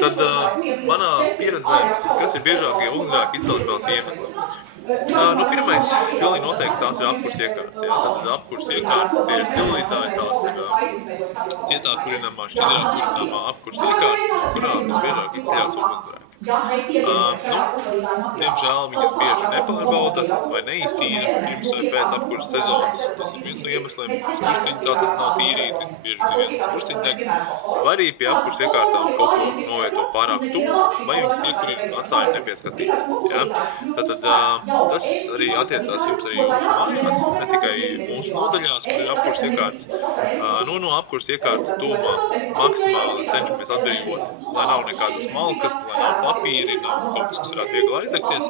Tad manā pieredzē, kas ir biežākie ugunsgrēku izcelšanās iemesli? Pirmais, pilnīgi noteikti tās ir apkurs iekārtas, jā. Tad apkurs iekārtas, tie ir silītāji, tās ir cietā kurinamā, šķidrā kurinamā apkurs iekārtas, no kurām visbiežāk izceļās ugunsgrēki. Diemžēl viņas bieži nepārbauda vai neiztīra pirms vai pēc apkurses sezonas. Tas ir viens no iemesliem, skursteņi tātad nav tīrīti, bieži vien skursteņi deg, vai arī pie apkurses iekārtām kaut ko novieto pārāk tuvu, vai viņas iekurina atstāja nepieskatītas. Ja? Tātad tas arī attiecās jums arī jūsu mājās, ne tikai mūsu nodaļās, kur ir apkurses iekārtas. No apkurses iekārtas tuvumā maksimāli cenšamies atbrīvot, lai nav nekādas malkas, lai nav papīri, nav kaut kas, kas varētu viegli aizdegties.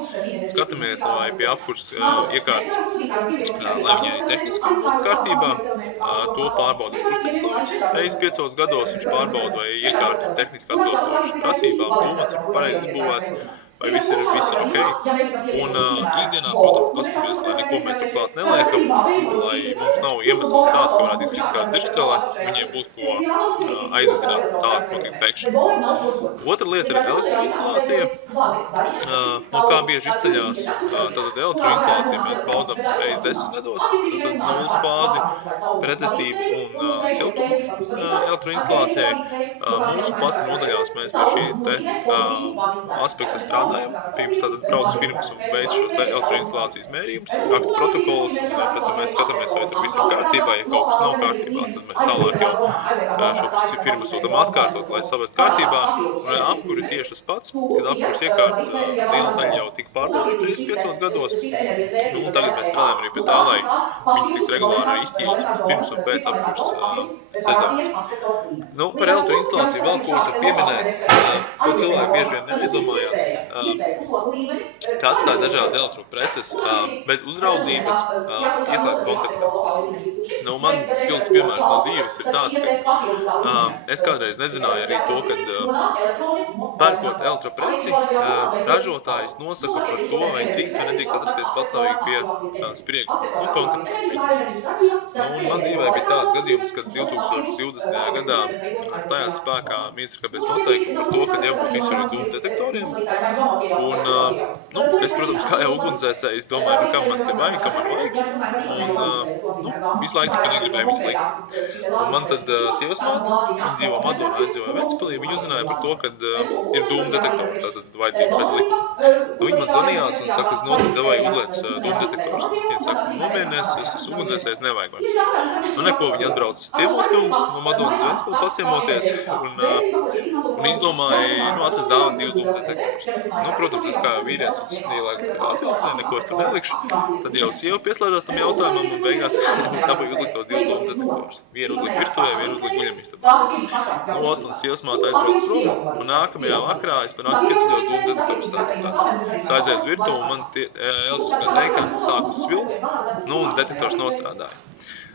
Skatāmies, lai pie apkurses iekārtas, lai viņai ir tehniski kārtībā, to pārbauda skursteņslāvis. Reiz 5 gados viņš pārbauda, vai iekārta tehniski atbilstoši prasībām, domāts ir pareizi būvēts, vai viss ir ok. Un ikdienā, protams, paskatāmies, lai neko mēs tur klāt neliekam, lai mums nav iemesls tāds, ka varētu izkrist kāda dzirkstele, viņai būtu ko aizdedzināt tālāk notiek tekšana. Otra lieta ir elektroinstalācija. Kā bieži izceļās, tātad elektroinstalācija mēs baudam reiz 10 gados, tātad nulles fāzi, pretestību un siltumu elektroinstalācijai. Mūsu pasta nodaļās mēs pie šī te aspekta strādājam. Pirms tātad brauc firmas un veic šos elektroinstalācijas mērījumus, raksta protokolus, pēc tam mēs skatāmies, vai tur viss ir kārtībā, ja kaut kas nav kārtībā, tad mēs tālāk jau šo firmu sūtam atkārtot, lai savest kārtībā. Un apkuri tieši tas pats, kad apkuras iekārtas liela daļa jau tika pārbaudīta 5 gados. Un tagad mēs strādājam arī pie tā, lai viņas tiktu regulāri iztīrītas pirms un pēc apkuras sezonas. Par elektroinstalāciju vēl ko es varu pieminēt, ko cilvēki bieži vien neiedomājās. Kā atstāja dažādas elektropreces bez uzraudzības ieslēgts kontaktā. Mans spilgts piemērs no dzīves ir tāds, ka es kādreiz nezināju arī to, ka pērkot elektropreci, ražotājs nosaka par to, vai drīkst vai nedrīkst atrasties pastāvīgi pie sprieguma un kontaktpunktus. Man dzīvē bija tāds gadījums, kad 2020. gadā stājās spēkā ministra kabineta noteikumi par to, ka jābūt visur ar dūmu detektoriem. Un, es, protams, kā jau ugunsdzēsējs, domāju, kam man te vajag, kam man vajag. Un, visu laiku tikai negribēju viņas likt. Un man tad sievas māte, viņa dzīvo Madonā, es dzīvoju Ventspilī, viņa uzzināja par to, kad ir dūmu detektori, tātad vajadzība pēc likt. Viņa man zvanījās un saka, es noteikti vai uzliec dūmu detektorus. Viņa saka, nomierinies, es esmu ugunsdzēsējs, nevajag vairs. Neko viņa atbrauc ciemos pie mums, no Madonas Ventspili paciemoties un izdomāja, atvest dāvanu 2 dūmu detektorus. Protams, es kā vīrietis ielēku atvilknē, neko es tur nelikšu. Tad jau sieva pieslēdzās tam jautājumam un beigās dabūja uzlikt to 2 dūmu detektorus. Vienu uzlikt virtuvē, vienu uzlikt guļamistabā. Un sievas māte aizbrauc prom, un nākamajā vakarā es panāku pieceļot dūmu detektorus sācināt. Es aizēju uz virtuvi, un man elektriskā teikana sāku svilpt, un detektors nostrādāja.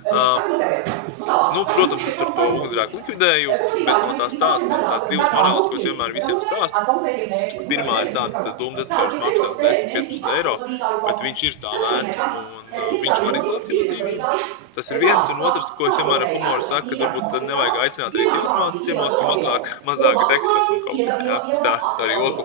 Protams, es tur to ugunsgrēku likvidēju, bet no tā stāsta, tās 2 morāles, ko es vienmēr visiem stāstu. Pirmā ir tāda, ka tas dūmdetektors maksā 10-15 eiro, bet viņš ir tā vērts un viņš var izglābt jau dzīvi. Tas ir viens, un otrs, ko es vienmēr ar humoru saku, ka varbūt nevajag aicināt arī sievas mātes ciemos, ka mazāk ir ekspres un kaut kas, stāsts ar joku.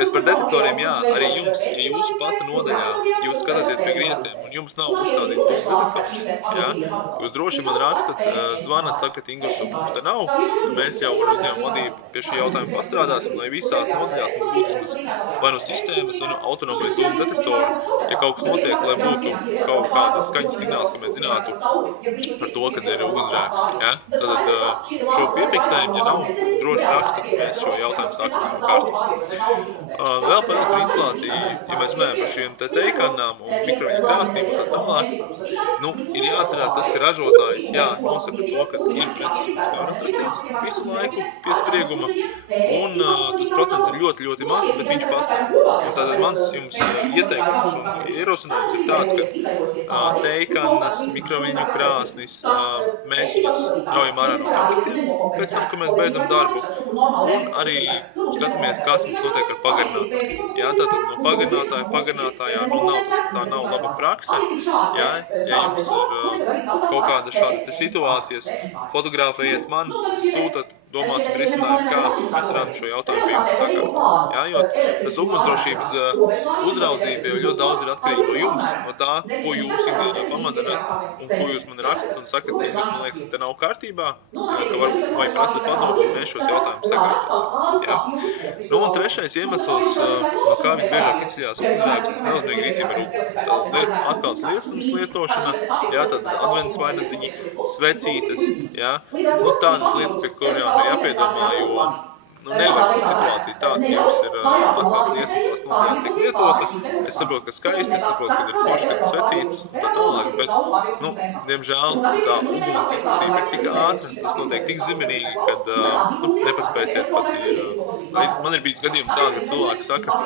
Bet par detektoriem, arī jums, ja jūsu pasta nodaļā, jūs skatāties pie griestiem un jums nav uzstādīts detektors, jūs droši man rakstat, zvanat, sakat, Ingurs, mums te nav, mēs jau ar uzņēmumu vadību pie šī jautājuma pastrādāsim, lai visās nodaļās mums būtu vai no sistēmas, vai no autonomais dūmu detektoru, ja kaut kas notiek, lai būtu kaut kādas skaņas signāls, ka mēs zinātu par to, kad ir ugunsgrēks. Tad šo piefiksējumu, ja nav, droši raksta, ka mēs šo jautājumu sāksim kārtībā. Vēl par elektroinstalāciju, ja mēs runājam par šiem te teikanām un mikroviņu krāsnīm un tā tālāk, ir jāatcerās tas, ka ražotājs, nosaka to, ka ir preces, kuras nevar atrasties visu laiku pie sprieguma, un tas procents ir ļoti, ļoti mazs, bet viņš pastāv. Un tātad mans jums ieteikums un ierosinājums ir tāds, ka teikanas, mikroviņu krāsnis, mēs viņas raujam ārā no kontaktiem, pēc tam, ka mēs beidzam darbu, un arī skatāmies, kas mums notiek ar pagarinātāju. Tātad no pagarinātājā tā nav laba prakse. Ja jums ir kaut kāda šādas situācijas, fotografējiet man, sūtat domāsim risinājumu, kā mēs varētu šo jautājumu pie jums sakārtot. Jā, jo tas ugunsdrošības uzraudzība jau ļoti daudz ir atkarīga no jums, no tā, ko jūs ikdienā pamatināt un ko jūs man rakstat un sakat, ka man liekas, ka te nav kārtībā, ka varbūt vai prasat padomu, un mēs šos jautājumus sakārtosim. Jā. Nu, un trešais iemesls, no kā visbiežāk izceļās ugunsgrēks, tas nelabvēlīga rīcība ir atklāts liesmas lietošana, jā, tās advents vainadziņi, svecītes, jā, nu tādas lietas, pie kurām ir jāpiedomā, jo nevar būt situācija tāda, ka jums ir atklāta liesma, kas notiek tiek lietota. Es saprotu, ka skaisti, es saprotu, ka ir forši, ka ir svecītas un tā tālāk, bet, diemžēl tā uguns izplatība ir tik ātra, tas notiek tik zibenīgi, kad nepaspēsiet pat man ir bijis gadījumi tā, ka cilvēki saka,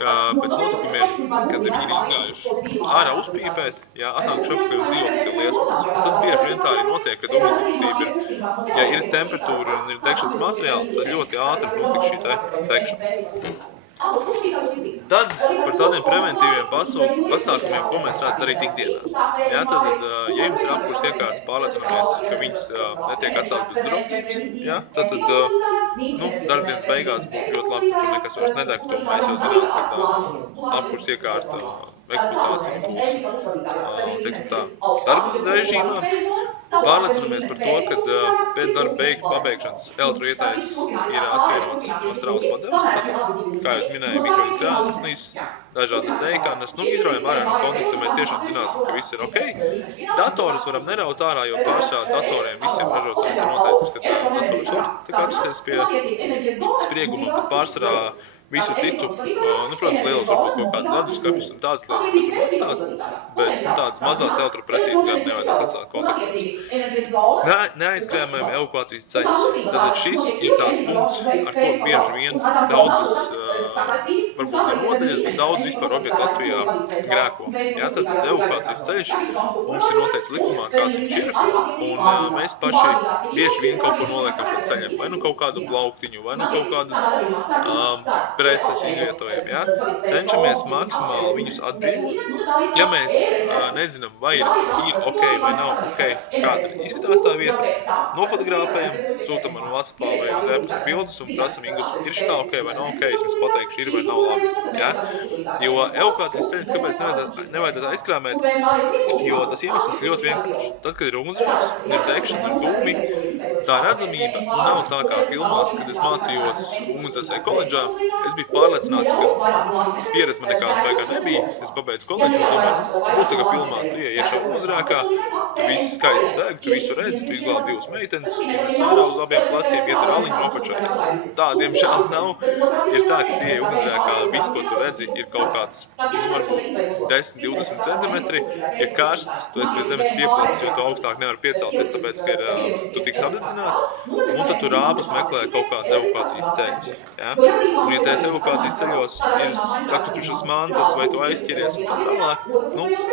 ka pēc notikumiem, kad viņi ir izgājuši ārā uzpīpēt, jā, atnāk šopa, ka dzīvoklis ir liesmas. Tas bieži vien tā arī notiek, kad uguns izplatība ir, ja ir temperatūra un ir degšanas materiāls, tad ļoti ātri notiek šī degšana. Tad par tādiem preventīviem pasākumiem, ko mēs varētu darīt ikdienā. Jā, tad, ja jums ir apkurs iekārtas, pārliecināmies, ka viņas netiek atstātas bez draudzības, jā, tad darbdienas beigās būtu ļoti labi, ka tur nekas vairs nedegtu, un mēs jau zinām, ka apkurs iekārta eksploatācija būs, teiksim tā, darba režīmā. Pārliecinamies par to, ka pēc darba pabeigšanas elektroietājs ir atvienots no strāvas padevas. Kā jūs minēju, mikroizkrānes, dažādas dejkanas, izraujam ārā no kontakta, mēs tiešām zināsim, ka viss ir ok. Datorus varam neraut ārā, jo pārsvarā datoriem visiem ražotājs ir noteicis, ka dators var atrasties pie sprieguma, bet pārsvarā visu citu, protams, lielas varbūt kaut kāds leduskapis un tādas lietas mēs varam atstāt, bet tādas mazās elektroprecīzes gan nevajadzētu atstāt kontaktos. Neaizskrējamajam evakuācijas ceļus. Tātad šis ir tāds punkts, ar ko bieži vien daudzas, varbūt ne nodaļas, bet daudz vispār objektu Latvijā grēko. Jā, tad evakuācijas ceļš mums ir noteikts likumā, kāds viņš ir, un mēs paši bieži vien kaut ko noliekam par ceļiem. Vai kaut kādu plauktiņu, vai kaut kādas preces izvietojam, jā? Cenšamies maksimāli viņus atbrīvot. Ja mēs nezinām, vai ir ok vai nav ok, kāda izskatās tā vieta, nofotografējam, sūtam ar WhatsAppā vai uz e-pasta bildes un prasam Ingus, ir šitā ok vai nav ok, es jums pateikšu, ir vai nav labi. Ja? Jo evakuācijas ceļus, kāpēc nevajadzētu aizkrāmēt, jo tas iemesls ļoti vienkārši. Tad, kad ir ugunsgrēks, ir degšana, ir dūmi, tā redzamība nav tā kā filmās, kad es mācījos ugunsdzēsēju koledžā. Es biju pārliecināts, ka pieredze man nekāda baigā nebija. Es pabeidzu koledžu un domāju, tā kā filmās, tu ieiešā ugunsgrēkā, tu visu skaisti deg, tu visu redzi, tu izglābi divas meitenes, iznes ārā uz abiem pleciem, iet ar aliņu nopačojot. Tā, diemžēl, nav. Ir tā, ka tie ugunsgrēkā viss, ko tu redzi, ir kaut kāds, varbūt 10-20 centimetri, ir karsts, tu esi pie zemes pieplatis, jo tu augstāk nevar piecelties, tāpēc, ka tu tiks apdedzināts, un tad tu rābus meklē kaut kāds evakuācijas ceļus. Ja? Un, ja tajās evakuācijas ceļos ir saktušas mantas vai tu aizķeries un tā tālāk,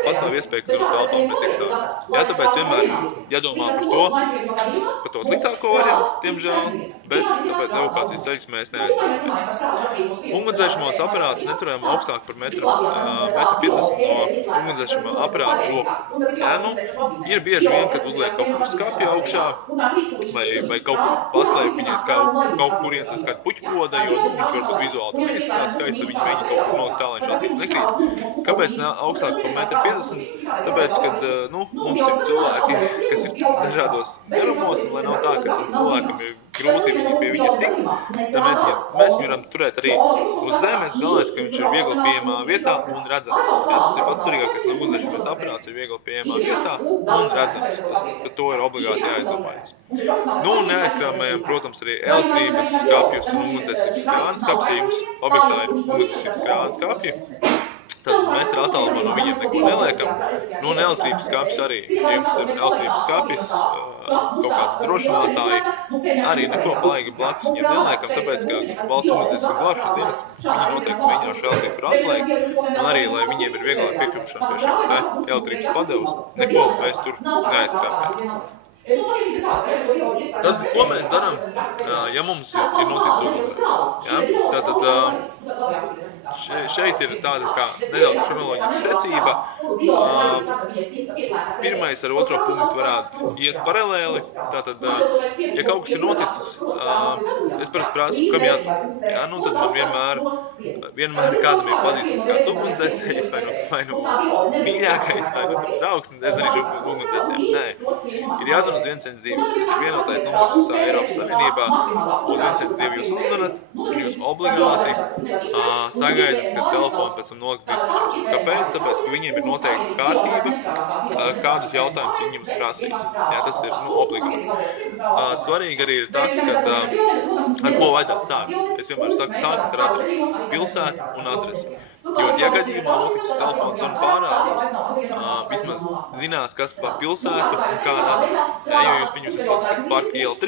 pastāv iespēja, ka tur telpām netiks ārā. Ja, tāpēc vienmēr jādomā par to sliktāko variantu, diemžēl, bet tāpēc evakuācijas ceļus mēs neaizdomājam. Ugunsdzēšanas aparāts neturējam augstāk par 1,50 m no ugunsdzēšanā aparāta roka. Ja, ir bieži vien, kad uzliek kaut kur skapja augšā vai kaut kur paslēp viņais kaut kurienes aiz kādu puķpoda, jo viņš varbūt vizuāli neizskatās skaisti, viņi mēģina kaut kur nolikt tā, lai viņš acīs nekrīt. Kāpēc ne augstāk par 1,50 m? Tāpēc, kad mums ir cilvēki, kas ir dažādos garumos, un lai nav tā, ka cilvēkam ir grūti pie viņa tikt, tad mēs viņu varam turēt arī uz zemes, galvenais, ka viņš ir viegli pieejamā vietā un redzams. Ja, tas ir pats svarīgākais, lai ugunsdzēšanas aparāts ir viegli pieejamā vietā un redzams. Par to ir obligāti jāizdomājas. Un neaizkrāmējam, protams, arī elektrības skapjus un ugunsdzēsības krānas skapjas, ja jums objektā ir ugunsdzēsības krānas skapji. Tad metra attālumā no viņiem neko neliekam. Un elektrības skapis arī, ja jums ir elektrības skapis, kaut kādi drošinātāji, arī neko palaigi blakus viņiem neliekam, tāpēc, ka valsts ugunsdzēsības glābšanas dienas, viņi noteikti mēģināšu elektrību tur atslēgt, un arī, lai viņiem ir vieglāk piekļūšana pie šiem elektrības padevus, neko mēs tur neaizkrāmējam. Tad, ko mēs darām, ja mums ir noticis ugunsgrēks? Ja? Tātad šeit ir tāda kā nedaudz kronoloģiska secība. Pirmais ar otro punktu varētu iet paralēli. Tātad, ja kaut kas ir noticis, es parasti prasu, kam jāzvan. Ja? Nu, tad man vienmēr kādam ir pazīstams kāds ugunsdzēsējs, vai nu mīļākais, vai nu draugs, es arī ugunsdzēsējiem. Nē, ir jāzvan uz 112. Tas ir vienotais numurs visā Eiropas Savienībā. Uz 112 jūs uzvanat, un jūs obligāti sagaidat, kad telefonu pēc tam noliks dispečers. Kāpēc? Tāpēc, ka viņiem ir noteikta kārtība, kādus jautājumus viņi jums prasīs. Jā, tas ir obligāti. Svarīgi arī ir tas, kad ar ko vajadzētu sākt. Es vienmēr saku, sākt ar adresi. Pilsētu un adresi. Jo, ja gadījumā notiks telefons un pārādīs, vismaz zinās, kas par pilsētu un kāda adrese. Ja, jo jūs viņus pasakāt Parka iela 3,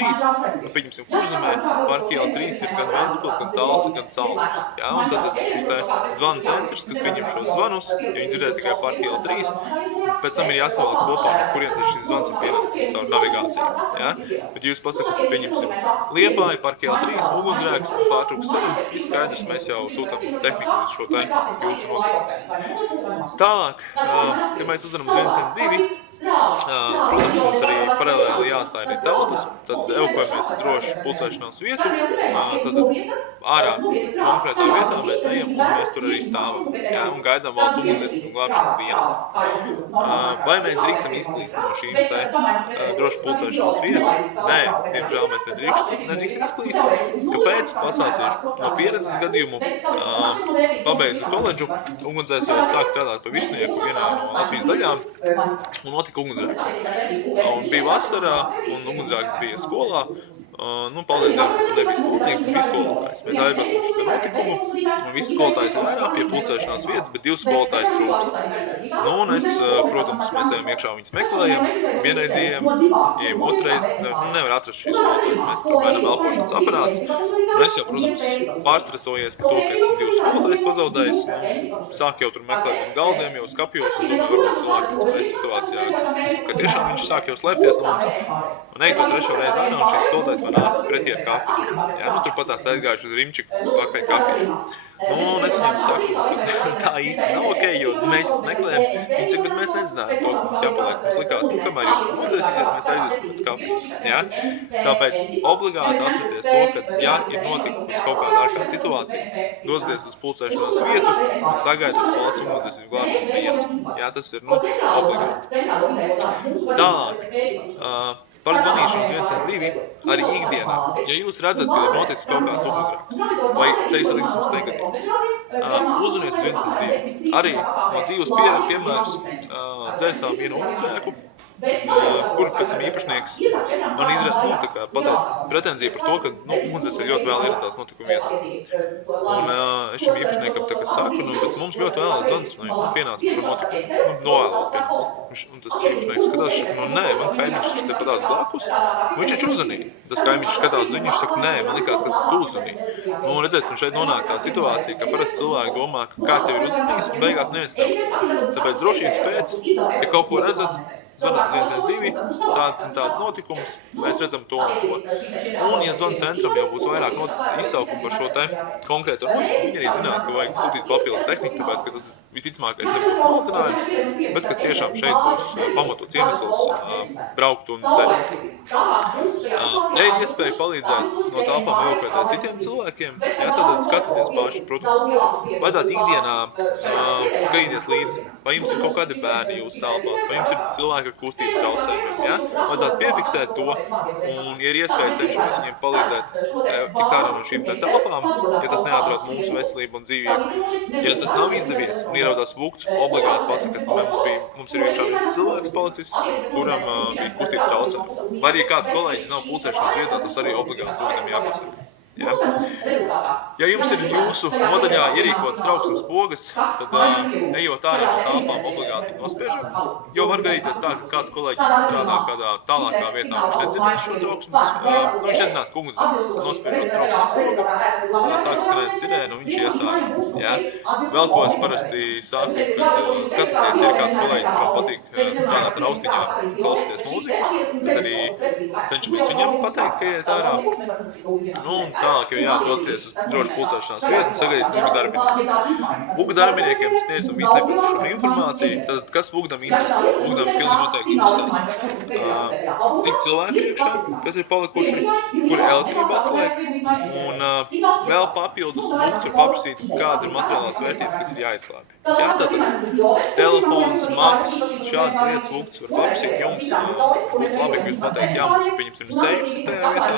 nu, pieņemsim Kurzemē, Parka iela 3 ir gan Ventspils, gan Talsa, gan Salus. Ja, un tad šis te zvanu centrs, kas pieņem šos zvanus, jo viņi dzirdē tikai Parka iela 3, pēc tam ir jāsavalk kopā, no kurienes šis zvans ir pienācis caur navigāciju. Ja? Bet jūs pasakāt, pieņemsim Liepāja, Parka iela 3, ugunsgrēks, pārtrūks ceļu, viss skaidrs, mēs jau sūtam tehniku uz šo te jūsu notikumu. Tālāk, kad mēs uzvaram uz 112, protams, mums arī paralēli jāstāj arī telpas, tad evakuējamies droši pulcēšanās vietu, tad ārā konkrētā vietā mēs ejam un mēs tur arī stāvam, jā, un gaidām valsts ugunsdzēsības un glābšanas dienestu. Vai mēs drīkstam izklīst no šīm te droši pulcēšanās vietas? Nē, diemžēl mēs nedrīkstam izklīst. Kāpēc? Pasāstīšu no pieredzes gadījumu, pabeidzu koledžu, ugunsdzēsējs sāk strādāt par virsnieku vienā no Latvijas daļām un notika ugunsgrēks. Un bija vasarā un ugunsgrēks bija skolā. Nu, paldies Dievam, ka nebija skolotnieks, bija skolotājs. Mēs aizbraucam šo notikumu, un visi skolotājs ir vairāk pie pulcēšanās vietas, bet 2 skolotājs trūkst. Nu, un es, protams, mēs ejam iekšā viņus meklējam, vienreiz ejam otrais, nevar atrast šīs skolotājs, mēs tur mainām elpošanas aparāts. Un es jau, protams, pārstresojies par to, ka es 2 skolotājs pazaudējis, sāk jau tur meklēt uz galdiem, jau skapjos, un varbūt cilvēki ir situācijā, ka tiešām viņš sāk jau slēpties no mums. Un ej to trešo reizi ārā, un šīs skolotājs man pretī ar kafiju. Jā, nu tur patās aizgājuši uz Rimčiku pakaļ kafiju. Nu, un es viņam saku, tā īsti nav ok, jo mēs meklējam. Viņi saka, bet mēs nezinājām to, ka mums jāpaliek. Mums likās, nu, kamēr jūs uzēsīsiet, mēs aiziesim pēc kafijas. Ja? Tāpēc obligāti atcerieties to, ka, ja ir notikusi kaut kāda ārkārtas situācija, dodaties uz pulcēšanās vietu un sagaidat valsts ugunsdzēsības glābšanas dienestu. Ja? Tas ir, nu, obligāti. Tālāk. Par zvanīšanu 112 arī ikdienā. Ja jūs redzat, ka ir noticis kaut kāds ugunsgrēks vai ceļu satiksmes negadījums, uzvaniet uz 112. Arī no dzīves piemērs dzēsām vienu ugunsgrēku, kur pēc tam īpašnieks man pateica pretenziju par to, ka ugunsdzēsēji ļoti vēl ieradās notikuma vietā. Un es šim īpašniekam tā kā saku, bet mums ļoti vēl zvans pienāca par šo notikumu, novēlot pienāca. Un tas īpašnieks skatās, saka, nē, man kaimiņš te patās blakus, viņš taču uzvanīja. Tas kaimiņš skatās, viņš saka, nē, man likās, ka tu uzvanīji. Nu, redzēt, un šeit nonāk tā situācija, ka parasti cilvēki domā, ka kāds jau ir uzvanījis un beigās neviens neuzvanīja. Tāpēc drošības pēc, ja kaut ko redzat, zvanāt 112, tāds notikums, mēs redzam to un to. Un, ja zvan centram jau būs vairāk izsaukumu par šo te konkrēto notikumu, viņi arī zinās, ka vajag sūtīt papildu tehniku, tāpēc, ka tas visticamākais nebūs maldinājums, bet, ka tiešām šeit būs pamatots iemesls braukt un dzert. Ja ir iespēja palīdzēt no telpām evakuēties citiem cilvēkiem, tad skatieties paši, protams, vajadzētu ikdienā skatīties līdzi, vai jums ir kaut kādi bērni jūsu telpās, vai jums ir cilvēki ar kustību traucējumiem, ja? Vajadzētu piefiksēt to, un, ja ir iespēja cenšamies viņiem palīdzēt tik ārā no šīm telpām, ja tas neapdraud mūsu veselību un dzīvību. Ja tas nav izdevies un ierodās vukts, obligāti pasakat, mums ir iekšā viens cilvēks palicis, kuram bija kustību traucējumi. Vai arī kāds kolēģis nav pulcēšanās vietā, tas arī obligāti lūgam jāpasaka. Ja? Ja jums ir jūsu nodaļā ierīkots trauksmes pogas, tad ejot ārā no telpām obligāti nospiežam, jo var gadīties tā, ka kāds kolēģis strādā kādā tālākā vietā, viņš nezinās šo trauksmes, viņš nezinās, ka ugunsgrēks nospiežot trauksmes pogu, sāk skanēt sirēna un viņš iesāk. Ja? Vēl ko es parasti saku, kad skatāties, ir kāds kolēģis, kuram patīk strādāt ar austiņām, klausīties mūziku, tad arī cenšamies viņam pateikt, ka iet ārā. Nu, un tālāk jau jādoties uz drošu pulcēšanās vietu un sagaidīt vugu darbiniekus. Vugu darbiniekiem sniedzam visu nepieciešamo informāciju, tad kas vugdam interesē? Vugdam pilnīgi noteikti interesēs. Cik cilvēki iekšā, kas ir palikuši, kuri elektrība atslēgt, un vēl papildus vugds var paprasīt, kādas ir materiālās vērtības, kas ir jāizglābi. Jā, tātad telefons, maks, šādas lietas vugds var paprasīt jums. Būs labi, ka jūs pateikt, jā, mums ir pieņemsim sejus tajā vietā,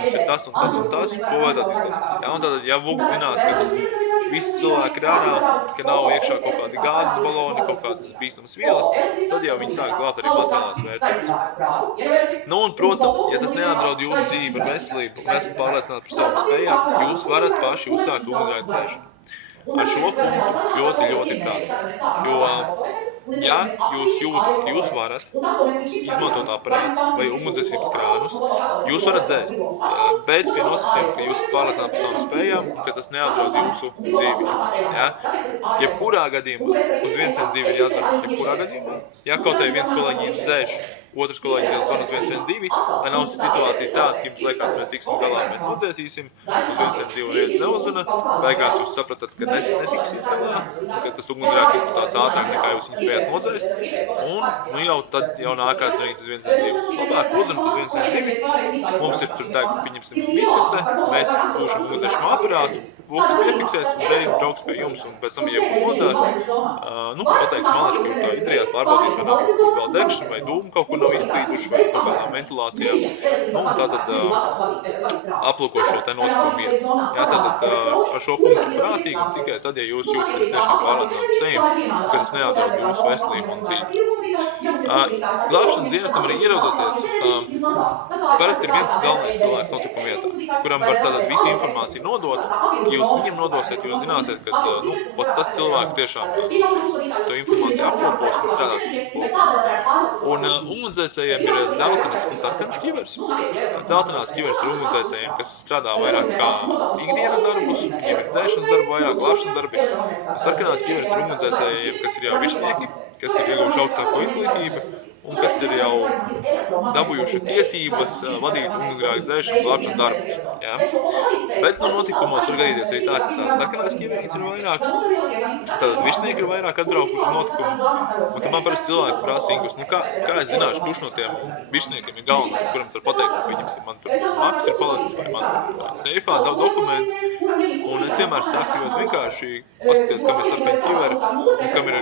mums ir tas un tas un tas, ko vajadzētu izglābt. Jā, un tātad, ja vugds zinās, ka visi cilvēki ir ārā, ka nav iekšā kaut kādi gāzes baloni, kaut kādas bīstamas vielas, tad jau viņi sāk glābt arī materiālās vērtības. Nu, un, protams, ja tas neapdraud jūsu dzīvi un veselību, un esat pārliecināti par savām spējām, jūs varat paši uzsākt ugunsgrēku dzēšanu. Ar šo punktu ļoti ir tāds, jo, ja jūs jūtat, ka jūs varat izmantot aparātus vai ugunsdzēsības krānus, jūs varat dzēst, bet pie nosacījuma, ka jūs pārliecināti par savām spējām, ka tas neapdraud jūsu dzīvi. Ja? Jebkurā gadījumā, uz 112 ir jāzvar, jebkurā gadījumā, ja kaut vai viens kolēģis dzēš, otrs kolēģis zvan uz 112, lai nav situācija tāda, ka jums liekas, mēs tiksim galā, mēs nodzēsīsim, uz 112 viens neuzvana, beigās jūs sapratat, ka netiksim galā, ka tas ugunsgrēks izskatās ātrāk, nekā jūs viņu spējat nodzēst, un nu tad jau nākās rīt uz 112. Labāk uzvanat uz 112, mums ir tur deg, pieņemsim miskaste, mēs pūšam ugunsdzēšanu aparātu, vogts piefiksēs, uzreiz brauks pie jums, un pēc tam, ja būs nodzēsts, pateiks malēši, ka jūs tā izdarījāt, pārbaudīs, vai nav vēl degšana, vai dūmu kaut kur nav izstrīduši, vai kaut kādām ventilācijām. Nu, un tātad aplūko šo te notikumu vietu. Jā, tātad ar šo punktu prātīgi, un tikai tad, ja jūs jūtaties tiešām pārliecināti par sevi, ka tas neapdraud jūsu veselību un dzīvi. Glābšanas dienestam arī ierodoties, parasti ir viens galvenais cilvēks notikuma vietā, kuram var tātad visu informāciju nodot. Jūs viņam nodosiet, jo zināsiet, ka tas cilvēks tiešām to informāciju apkopos un strādās kopā. Un ugunsdzēsējiem ir dzeltenas un sarkanas ķivers. Dzeltenās ķivers ir ugunsdzēsējiem, kas strādā vairāk kā ikdienas darbus, viņiem ir dzēšanas darbi, vairāk glābšanas darbi. Sarkanās ķivers ir ugunsdzēsējiem, kas ir jau višnieki, kas ir ieguvuši augstāko izglītību un kas ir jau dabūjuši tiesības vadīt ugunsgrēku dzēšanu glābšanas darbus. Ja? Bet notikumos var gadīties arī tā, ka tās sarkanās ķieverītes ir vairākas, tad višnieki ir vairāk atbraukuši notikumu, un tad man parasti cilvēki prasa Ingus, kā es zināšu, kurš no tiem višniekiem ir galvenais, kuram var pateikt, ka viņam man tur maks ir palicis vai man seifā daudz dokumentu, un es vienmēr saku, jo vienkārši paskaties, kam ir sarkani ķiveri, un kam ir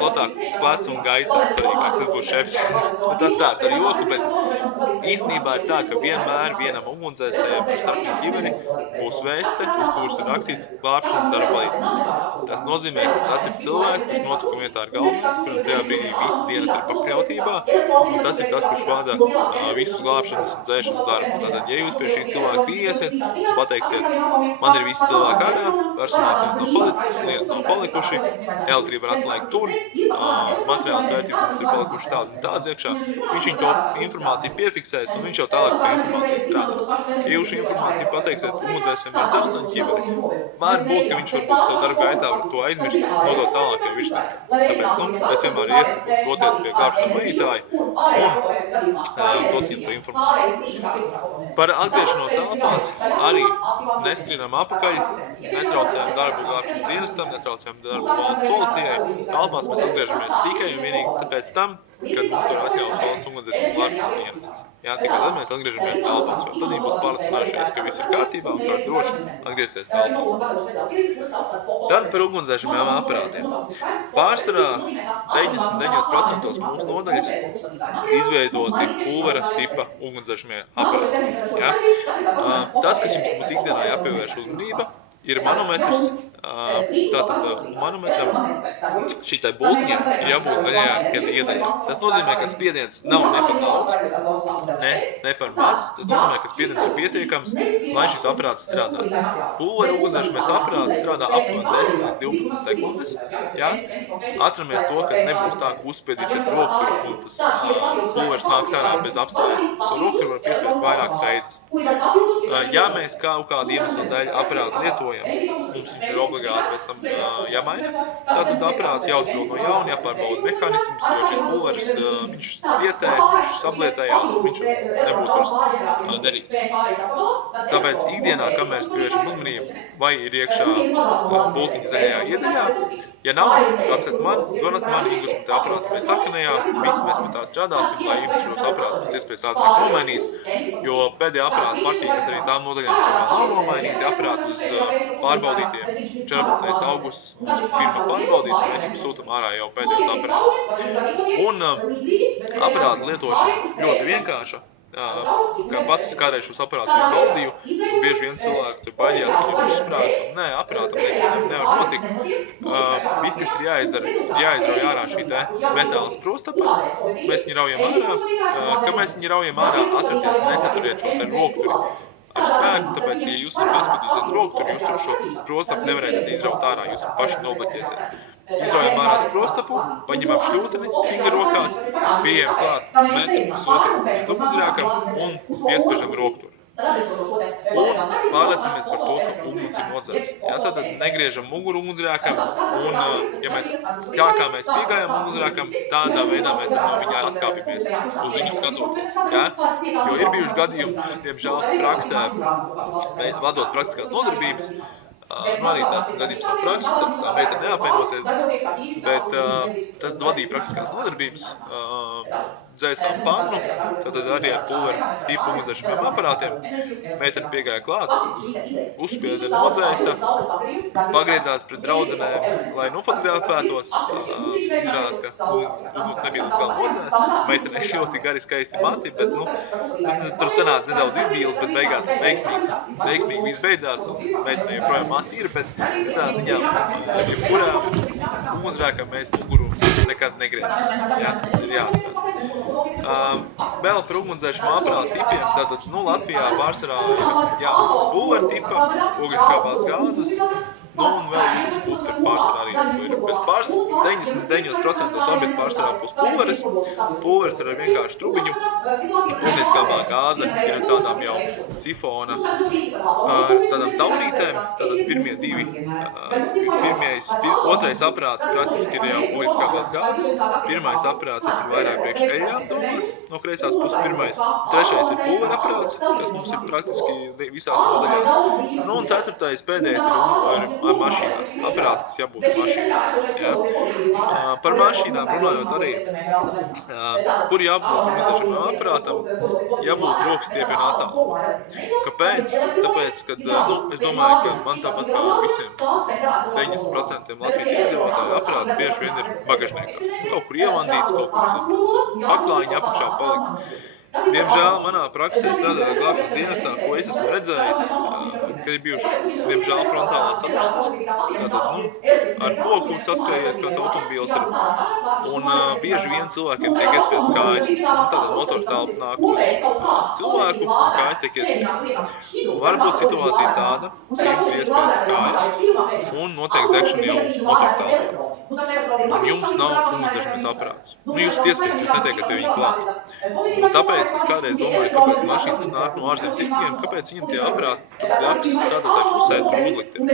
platāk plecs un gaita svarīgāk, tas būs šefs. Tas tāds ar joku, bet īstenībā ir tā, ka vienmēr vienam ugunsdzēsējam par sarkanu ķiveri būs vēste, uz kuras ir rakstīts glābšanas darba vadītājs. Tas nozīmē, ka tas ir cilvēks, kurš notikuma vietā ir galvenais, kuram tajā brīdī visi dienas ir pakļautībā, un tas ir tas, kurš vada visus glābšanas un dzēšanas darbus. Tātad, ja jūs pie šī cilvēka pieiesiet, pateiksiet, man ir visi cilvēki ārā, personāls mums nav palicis, lietas nav palikuši, elektrība ir atslēgta tur, materiāls vērtības mums ir palikuši tāds iekšā, viņš viņu to informāciju piefiksēs un viņš jau tālāk pie informācijas strādās. Ja jūs šī informācija pateiksiet, ugunsdzēsējiem ir dzelteni ķiveri, var būt, ka viņš varbūt savu darbu gaitā var to aizmirst, nodot tālāk jau višniekam. Tāpēc, es vienmēr iesaku doties pie glābšanas vadītāja un dot viņam to informāciju. Par atgriešanos telpās arī neskrienam apakaļ, netraucējam darbu glābšanas dienestam, netraucējam darbu valsts policijai. Telpās mēs atgriežamies tikai un vienīgi tāpēc tam, kad mums tur atļaus valsts ugunsdzēsības glābšanas dienests. Jā, tikai tad mēs atgriežamies telpās, jo tad viņi būs pārliecinājušies, ka viss ir kārtībā un ka var droši atgriezties telpās. Tad par ugunsdzēšamajiem aparātiem. Pārsvarā 99% mūsu nodaļas izveidoti pulvera tipa ugunsdzēšamie aparāti. Ja? Tas, kas jums būtu ikdienā jāpievērš uzmanība, ir manometrs, tātad manometram šitai būtņai ir jābūt zaļajā iedaļā. Tas nozīmē, ka spiediens nav ne par daudz, ne par maz. Tas nozīmē, ka spiediens ir pietiekams, lai šis aparāts strādā. Pulvera ugunsdzēsmais aparāts strādā aptuveni 10 līdz 12 sekundes. Ja? Atceramies to, ka nebūs tā, ka uzspiedīsiet rokturi un tas pulveris nāks ārā bez apstājas. To rokturi var piespiest vairākas reizes. Ja mēs kaut kādu iemeslu dēļ aparātu lietojam, mums viņš ir obligāti pēc tam jāmaina, tātad aparāts jāuzpild no jauna, jāpārbauda mehānisms, jo šis pulveris viņš cietē, viņš sablietējās un viņš nebūtu vairs derīgs. Tāpēc ikdienā, kamēr pievēršam uzmanību, vai ir iekšā būtiņa zaļajā iedaļā, ja nav, apsēt man, zvanat man, Ingūs pēc aparātu mēs sarkanajā, visi mēs pēc tā strādāsim, lai jums šos aparātus pēc iespējas ātrāk nomainīt, jo pēdējā aparāta partija, kas arī tām nodaļām, kas vēl nav nomainīti, aparāti uz pārbaudītiem 14. augusts, firma pārbaudīs, un mēs jums sūtam ārā jau pēdējos aparātus. Un aparāta lietošana ļoti vienkārša. Kā pats kādreiz šos aparātus baudīju, bieži vien cilvēki tur baidījās, ka viņi uzsprāgt, un nē, aparātam nevar notikt. Viss, kas ir jāizdara, jāizrauj ārā šī te metāla sprostapa, mēs viņu raujam ārā, kad mēs viņu raujam ārā, atcerieties, nesaturiet šo te rokturi ar spēku, tāpēc, ka ja jūs paskatīsiet rokturi, jūs tur šo sprostapu nevarēsiet izraut ārā, jūs paši noblaķēsiet. Izraujam ārā sprostapu, paņemam šļūteni, stingri rokās, pieejam klāt metru pusotru līdz ugunsgrēkam un piespiežam rokturi. Un pārliecinamies par to, ka uguns ir nodzēsts. Ja, tātad negriežam muguru ugunsgrēkam un, ja mēs kā mēs piegājam ugunsgrēkam, tādā veidā mēs no viņa atkāpjamies uz viņu skatoties. Ja? Jo ir bijuši gadījumi, diemžēl praksē, vadot praktiskās nodarbības, arī tāds gadījums no prakses, tad tā meita neapvienosies, bet tad vadīja praktiskās nodarbības, dzēsām pannu, tad arī ar pulveru tipu ugunsdzēšamiem aparātiem. Meitene piegāja klāt, uzspieda nodzēsa, pagriezās pret draudzenēm, lai nofotografētos. Izrādās, ka uguns nebija vēl nodzēs. Meitene ļoti gari skaisti mati, bet tur sanāca nedaudz izbīles, bet beigās veiksmīgi viss beidzās. Un meitene joprojām mati ir, bet jebkurā ugunsgrēkam mēs muguru nekad negriežam. Jā, tas ir jāatcerās. Vēl par ugunsdzēšamo aparātu tipiem, tātad, Latvijā pārsvarā ir pulvera tipa, ogliskābās gāzes, un vēl tur pārsvarā arī ir, bet 99% objektu pārsvarā būs pulveris. Pulveris ir ar vienkārši trubiņu, ogliskābā gāze ir ar tādām jau sifona, tādām taurītēm, tātad pirmie divi, otrais aparāts praktiski ir jau ogliskābās gāzes, pirmais aparāts, tas ir vairāk priekš eļļām domāts, no kreisās puses pirmais, trešais ir pulvera aparāts, kas mums ir praktiski visās nodaļās, un ceturtais pēdējais ir ar mašīnās, aparāts, kas jābūt mašīnās. Ja? Par mašīnām runājot arī, kur jābūt ugunsdzēšamam aparātam, jābūt rokas stiepienā attālu. Kāpēc? Tāpēc, kad, es domāju, ka man tāpat kā visiem 90% Latvijas iedzīvotāju aparāti bieži vien ir bagažniekā. Kaut kur ievandīts, kaut kur paklājiņa apakšā paliks. Diemžēl manā praksē strādājot glābšanas dienestā, ko es esmu redzējis, kad ir bijuši, diemžēl, frontālās sadursmes. Tātad, ar poku saskrējies kāds automobīls un bieži vien cilvēkiem tiek iespiestas kājas. Tātad motortelpa nāk uz cilvēku un kājas tiek iespiestas. Varbūt situācija tāda, ka jums ir iespiestas kājas un notiek degšana jau motortelpā. Un jums nav ugunsdzēšanas aparāts. Jūs iespiestas, jūs netiekat pie viņa klāt. Tāpēc es kādreiz domāju, kāpēc mašīnas, kas nāk no ārzem tirgiem, kāpēc viņam tie aparāti blakus sēdētāji pusē tur uzlikti. Un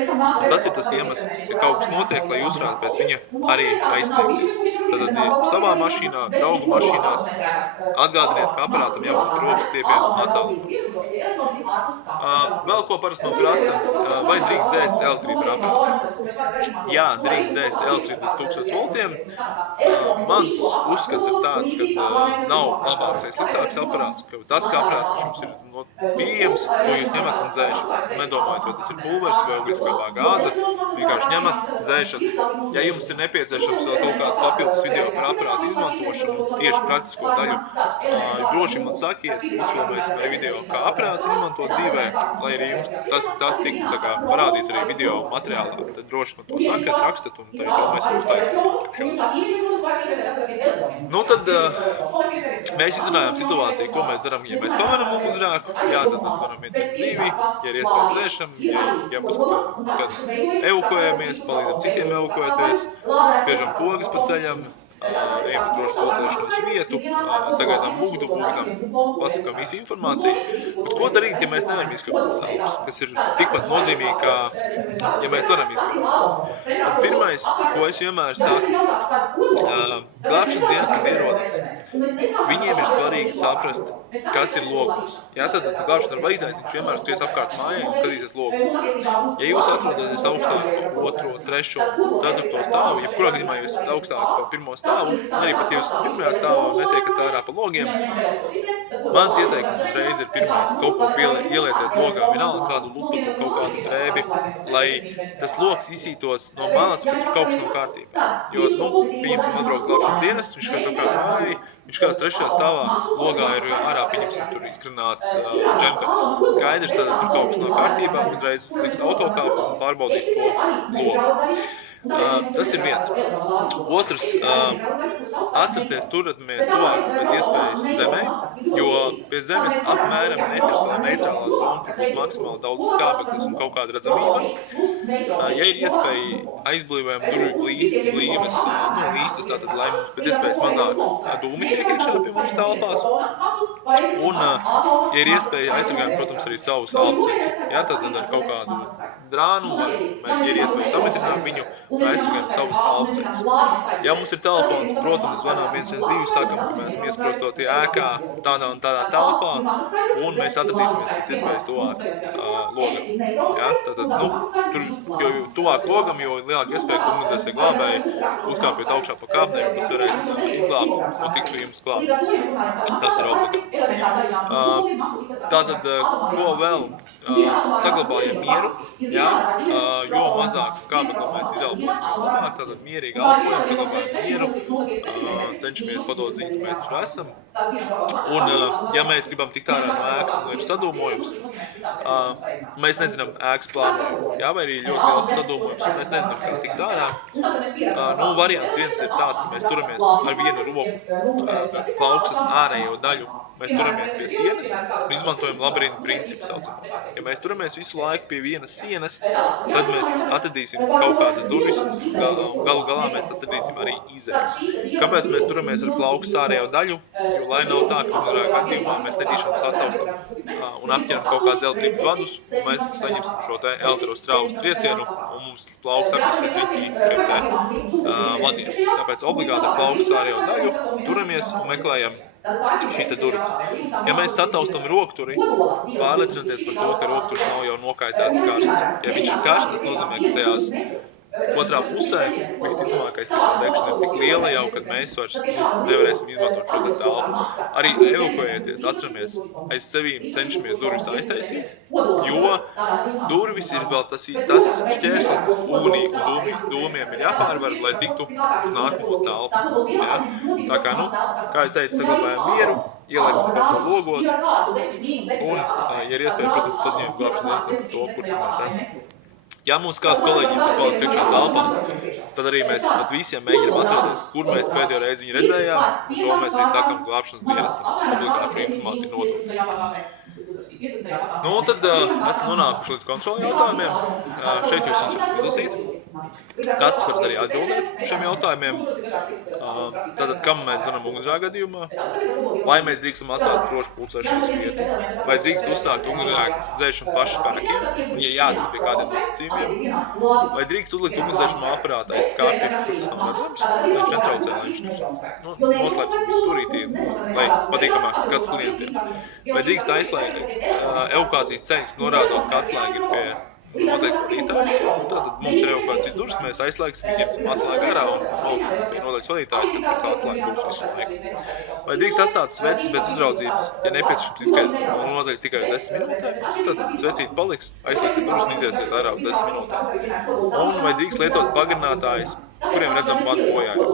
tas ir tas iemesls, ka kaut kas notiek, lai jūs varētu pēc viņa arī aizsniegties. Tad savā mašīnā, draugu mašīnās atgādiniet, ka aparātam jābūt rokas stiepiem attālu. Vēl ko parasti no prasa, vai drīkst dzēst elektrību ar aparātu? Jā, drīkst dzēst elektrību līdz 1000 voltiem. Mans uzskats ir tāds, ka nav labāks vai sliktāks aparāts, ka tas kā aparāts, kas jums ir pieejams, ko jūs ņemat un dzēšat. Nedomājat, vai tas ir pulveris vai ogliskābā gāze, vienkārši ņemat, dzēšat. Ja jums ir nepieciešams vēl kaut kāds papildus video par aparātu izmantošanu, tieši praktisko daļu, droši man sakiet, uzfilmēsim video, kā aparāts izmantot dzīvē, lai arī jums tas tik tā kā parādīs arī video materiālā, tad droši man to sakat, rakstat, un tā mēs uztaisīsim priekš. Nu, tad mēs izrunājām situāciju, ko mēs darām, ja mēs pamanām ugunsgrēku. Jā, tad mēs varam 112, ja ir iespēja dzēšam, ja mums kad evakuējamies, palīdzam citiem evakuēties, spiežam pogas pa ceļam, ejam uz drošu pulcēšanos vietu, sagaidām mugdu, pasakām visu informāciju. Bet ko darīt, ja mēs nevaram izkļūt tālus, kas ir tikpat nozīmīgi, kā ja mēs varam izkļūt. Un pirmais, ko es vienmēr saku, glābšanas dienas, kad ierodas, viņiem ir svarīgi saprast, kas ir logos. Jā, tad glābšanas vadītājs, viņš vienmēr skries apkārt mājai un skatīsies logos. Ja jūs atrodaties augstāk par 2., 3., 4. stāvu, jebkurā gadījumā jūs esat augstāk par 1. stāvu, arī pat ja jūs 1. stāvā netiekat ārā pa logiem, mans ieteikums uzreiz ir pirmais, kaut ko ielieciet logā, vienalga kādu lupatu, kaut kādu drēbi, lai tas logs izsītos no malas, ka tur kaut kas nav kārtībā. Jo, pieņemsim atbraukt glābšanas dienas, viņš kā apkārt mājai, viņš kāds 3. stāvā logā ir ārā, pieņemsim, tur izkrināts džempers. Skaidrs, tad tur kaut kas nav kārtībā, uzreiz liks autokāpu un pārbaudīs to logu. Tas ir viens. Otrs, atcerieties, turamies tuvāk pēc iespējas zemē, jo pie zemes apmēram metrs vai neitrālā zona, kur būs maksimāli daudz skābeklis un kaut kāda redzamība. Ja ir iespēja aizblīvējam durvju blīves, īstas, tātad, lai mums pēc iespējas mazāk dūmi tiek iekšā pie mums telpās. Un, ja ir iespēja aizsargājam, protams, arī savus alpceļus. Ja, tad ar kaut kādu drānu, vai ja ir iespēja samitrināt viņu, aizsargājam savus alpceļus. Ja mums ir telefons, protams, zvanām 112, sakam, ka mēs esam iesprostotie ēkā, tādā un tādā telpā, un mēs atradīsimies pēc iespējas tuvāk logam. Ja, tad, jo tuvāk logam, jo lielāka iespēja, ka ugunsdzēsēji glābēji uzkāpjot augšā pa kāpnēm, tas varēs izglābt un tikt pie jums klāt. Tas ir obligāti. Tātad, ko vēl? Saglabājam mieru, ja? Jo mazāk skābekli mēs izelposim, labāk, tātad mierīgi elpojam, saglabājam mieru, cenšamies padot zīti, mēs tur esam. Un, ja mēs gribam tikt ārā no ēkas un ir sadūmojums, mēs nezinām ēkas plānojumu, ja? Vai arī ļoti liels sadūmojums, un mēs nezinām, kā tikt ārā. Variants viens ir tāds, ka mēs turamies ar vienu roku plaukstas ārējo daļu, mēs turamies pie sienas un izmantojam labirintu principu saucamā. Ja mēs turamies visu laiku pie vienas sienas, tad mēs atradīsim kaut kādas durvis, galu galā mēs atradīsim arī izeju. Kāpēc mēs turamies ar plaukstas ārējo daļu? Jo, lai nav tā, ka ugunsgrēka gadījumā mēs netīšām sataustam un apķeram kaut kādas elektrības vadus, un mēs saņemsim šo te elektrostrāvas triecienu, un mums plaukstas apkasies viņi šiem te vadiem. Tāpēc obligāti ar plaukstas ārējo daļu turamies un meklējam šīs te durvis. Ja mēs sataustam rokturi, pārliecināties par to, ka rokturs nav jau nokaitēts karsts. Ja viņš ir karsts, tas nozīmē, ka tajās otrā pusē visticamākais degšana ir tik liela jau, kad mēs vairs nevarēsim izmantot šo telpu. Arī evakuējieties, atceramies, aiz sevīm cenšamies durvis aiztaisīt, jo durvis ir vēl tas šķērslis, kas ugunī un dūmiem ir jāpārvar, lai tiktu uz nākamo telpu. Ja? Tā kā, kā es teicu, saglabājam mieru, ieliekam kaut ko logos un, ja ir iespēja, protams, paziņojam glābšanas dienestam par to, kur mēs esam. Ja mums kāds kolēģis ir palicis iekšā telpās, tad arī mēs pat visiem mēģinām atcerēties, kur mēs pēdējo reizi viņu redzējām, un to mēs arī sakam glābšanas dienestam, obligāti šo informāciju nodot. Un tad esam nonākuši līdz kontroli jautājumiem. Šeit jūs varat izlasīt. Tāds varat arī atbildēt šiem jautājumiem. Tātad, kam mēs zvanām ugunsgrēka gadījumā? Vai mēs drīkstam atstāt drošu pulcēšanos vietu? Vai drīkst uzsākt ugunsgrēku dzēšanu pašu spēkiem? Un, ja jā, tad pie kādiem nosacījumiem? Vai drīkst uzlikt ugunsdzēšanu aparātu aiz skārpiem, kur tas nav redzams? Lai viņš netraucē, lai viņš noslēpsim viņu stūrītī, lai patīkamāk skats klientiem. Vai drīkst aizslēgt evakuācijas ceļus, norādot, ka atslēga ir pie noteikts vadītājs, un tātad mums ir evakuācijas durvis, mēs aizslēgsim, ņemsim atslēgu ārā un noliksim pie noteikts vadītājs, kad mums atslēga būs visu laiku. Vai drīkst atstāt sveces bez uzraudzības, ja nepieciešams izskait noteikts tikai 10 minūtēm, tad svecīt paliks, aizslēgsim durvis un iziesiet ārā uz 10 minūtēm. Un vai drīkst lietot pagarinātājus, kuriem redzam vadu bojājumu.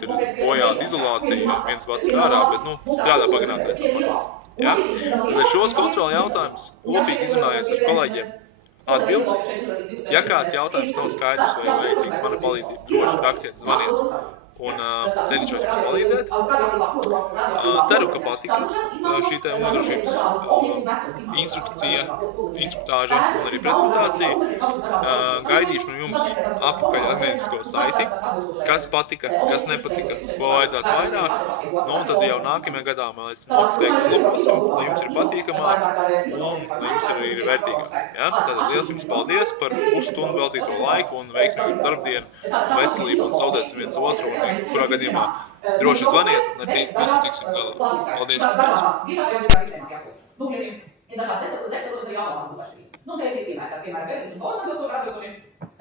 Tur ir bojāta izolācija, viens vads ir ārā, bet strādā pagarinātājs. Ja? Tad šos kontroli jautājumus kopīgi izrunājiet ar kolēģiem. Atbildes. Ja kāds jautājums nav skaidrs vai vajadzīgs mana palīdzība, droši rakstiet, zvaniet. Un centīšos jums palīdzēt. Ceru, ka patika šī te nodrošības instruktāža un arī prezentācija. Gaidīšu no jums apakaļ atgrieznisko saiti, kas patika, kas nepatika, ko vajadzētu vairāk. Un tad jau nākamajā gadā mēs noteikti klubosim, lai jums ir patīkamāk un lai jums ir vērtīgāk. Ja? Tātad liels jums paldies par pusstundu veltīto laiku un veiksmīgu darbdienu, veselību un zaudēsim viens otru. Kurā gadījumā droši zvaniet un ar visu tiksim galā. Paldies jums! Ir dažādi zeta, arī jautājumās būs atšķirīgi. Te ir piemēri, gadījums un borsam, ko atbilstoši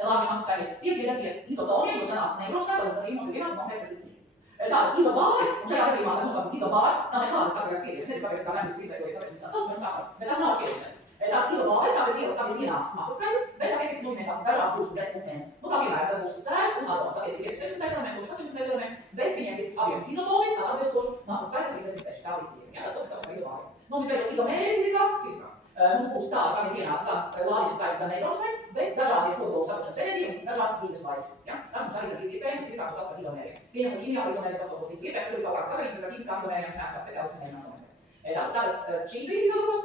labi masas skaļi. Tie pie izotoniem, jo sanāk neibroškās, arī mums ir vienāds konkrēti, kas ir tīts. Tātad izobāri, un šajā gadījumā, kad nosaukt izobārs, nav nekādas sakaras skiedienas. Nezinu, kāpēc tā vēstures izveidojas, kāpēc tā sauc, bet tas nav skiedienas. Tātad izobāri, tās ir vielas, kam ir vienāds masas skaļas, bet attiecīgi nozīmē kā dažādas puses Z un N. Kā piemēram, tas būs sērs un atons, attiecīgi 17. elements, 18. elements, bet viņiem ir abiem izotomi, tā atbilstoši masas skaļa 36. Tā līdzīga. Ja, tad to mēs saucam par izobāri. Visbeidzot, izomērija fizikā. Mums būs tā, ka ir vienāds gan lādiņu skaits, gan neitronu bet dažādi kodolu sakošanas enerģija un dažāds dzīves laiks. Ja? Tas mums arī ir iespējams, un fiskā to sauc par izomēriju. Pieņemot ķīmijā par izomēriju sauc par cik iespējams, tur ir kaut kāda sakarība, bet ķīmiskām izomērijām snāk kā speciālisti nemēģināšu nometēt. Tātad šīs trīs izotopos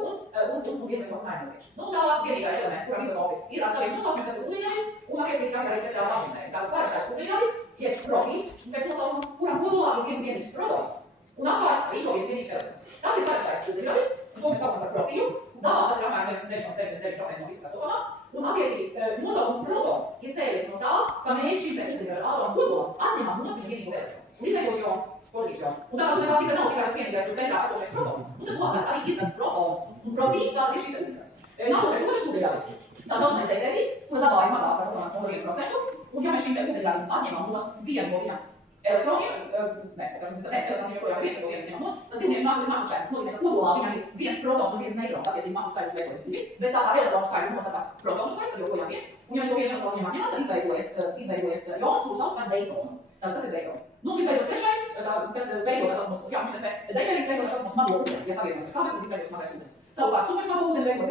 un viens no mainīties. Tālāk vienīgais elements, kuram izotopi ir ar saviem nosaukumiem, tas ir ūdeņradis un attiecīgi kā arī speciāli pazīmējumi. Tātad parastais ūdeņradis, jeb protīs, pēc nosaukuma, kuram kodolā ir viens vienīgs protons un apkārt arī to viens vienīgs elements. Tas ir parastais ūdeņradis, un to mēs saucam par protiju. Dabā tas ir apmēram 99,99% no visas sastopamā. Un attiecīgi nosaukums protons ir cēlies no tā, ka mēs šim ūdeņrada atomu kodolam atņemam nost viņa vienīgo elektronu. Un izveidos jons, pozitīvs jons. Un tāpēc nekā cita nav tikai tas vienīgais, kur centrā esošais protons. Un tad tas arī izskas protons. Un protīs tā ir šis ūdeņrads. Nākošais otrs ūdeņradis. Tā saucamais deutērijs, kura dabā ir mazāk par 0,1%. Un ja mēs šim ūdeņradam atņemam nost vienu no viņa elektroniem, elektroniem joprojām ir viens no vienas ņemam nost, tas divnieku nāk ir masas skaidrs. Tas nozīmē, ka kodolā viņam ir viens protons un viens neitrons, attiecīgi masas skaidrs veidojas divi, bet tā kā elektronu skaidrs nosaka protonu skaidrs, tad joprojām viens. Un ja mēs to vienu elektronu ņemam atņemam, tad izveidojas jons, kurš sauc par deutonu. Tātad tas ir deutons. Visbeidzot trešais, kas veido tas saucamos, deutērijs veido tas saucamos smago ūdeni, ja savienojas ar skābekli, tad izveidojas smagais ūdens. Savukārt supersmago ūdeni veido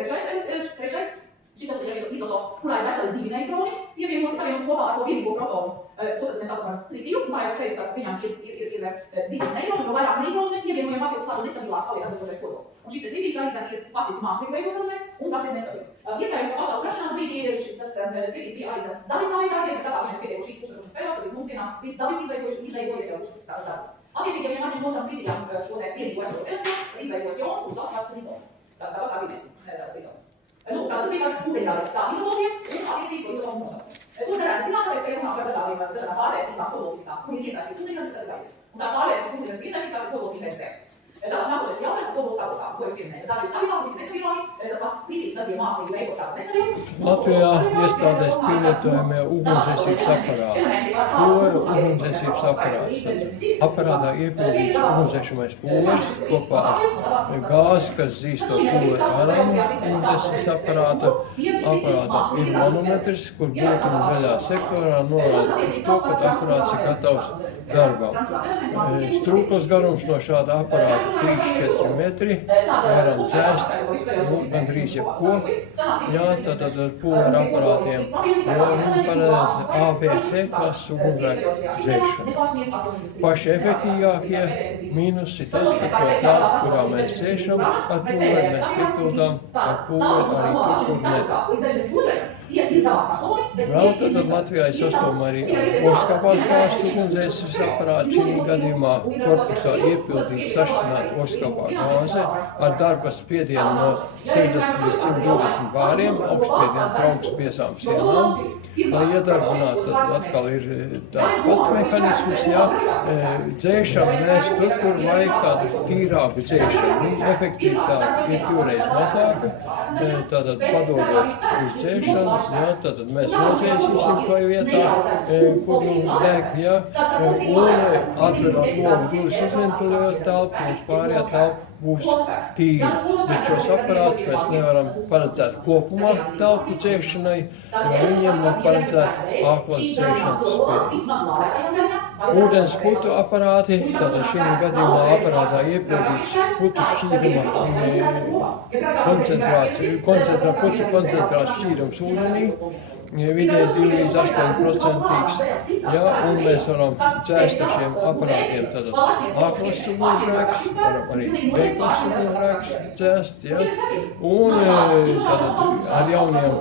trešais, šis izotops, kurā ir veseli divi neitroni, savienoti kopā ar to vienīgo protonu. To tad mēs saucam par tritiju, un tā jau es teicu, ka viņam ir divi neitroni, jo vairāk neitroni mēs pievienojam papildus tādu nestabilāks paliek atbilstošais kodols. Un šis tritijs arī ir faktiski mākslīgi veidots elements, un tas ir nestabils. Iespējams, ka pasaules rašanās brīdī tas tritijs bija arī dabiskā veidā, bet tā kā viņam pietiekuši šīs pusrašanas periods, tad līdz mūsdienām viss dabiski izveidojies jau uzskatīs tādas. Attiecīgi, ja mēs ņemam tritijām šo te vienīgo esošo elektronu, tad izveidojas jons, kurš sauc par tritonu. Tāpat kā tritons. Tas bija par ūdeņradi tā izotopiem un attiecīgi to izotopu nosaukumu. To darētu zināt, tāpēc, ka ja runā par dažādām pārvērtībām kodolfizikā, kur ir iesaistīti ūdeņradis, tas ir vajadzīgs. Un tās pārvērtības, kur ūdeņradis iesaistīts, tās ir kodolsintēzes reakcijas. Tātad nākošais jautājums par kodola stāvokli, ko jūs pieminējat. Daži ir stabilāki, citi nestabilāki, tas pats kritīs, tad bija mākslīgi veidot tādu nestabils. Latvijā iestādēs pielietojamie ugunsdzēsības aparāti. Ko ir ugunsdzēsības aparāts? Aparātā iepildīts ugunsdzēšamais pūlers kopā ar gāzi, kas zīst to pūleri ārā no ugunsdzēsības aparāta. Aparātā ir manometrs, kur būtuma zaļā sektorā norāda uz to, ka aparāts ir gatavs darbam. Strūklas garums no šāda aparāta 3-4 metri, varam dzēst, gandrīz jebko. Jā, tātad ar pūleru aparātiem, jo viņi paredz ABC klases ugunsgrēku dzēšanu. Paši efektīgākie mīnusi tas, ka to tādu, kurā mēs dzēšam ar pūleri, mēs piepildām ar pūleri arī tur, kur nedara. Vēl tad Latvijā ir sastopama arī ogleskapās gāzes ugunsdzēsības aparāts. Šī gadījumā korpusā iepildīta sašķidrināta ogleskapā gāze ar darba spiedienu no 60 līdz 120 bāriem, augstspiedienu trauks biezām sienām. Lai iedarbinātu, tad atkal ir tāds pats mehanisms, jā, dzēšam mēs tur, kur vajag tādu tīrāku dzēšanu. Viņa efektivitāte ir 2 reizes mazāka, tātad padodot uz dzēšanu, jā, tātad mēs nodzēsīsim to vietā, kur deg, jā, un atverot logu durvis uzventilējot telpu, mums pārējā telpa būs tīri. Bet šos aparātus mēs nevaram paredzēt kopumā telpu dzēšanai, jo viņiem nav paredzēta ārklases dzēšanas spēja. Ūdens putu aparāti, tātad šī gadījumā aparātā iepildīts putu šķīruma putu koncentrāts šķīrums ūdenī, vidēji 2 līdz 8%, ja, un mēs varam dzēst ar šiem aparātiem tātad A-klases ugunsgrēkus, varam arī B-klases ugunsgrēkus dzēst, ja, un tātad ar jauniem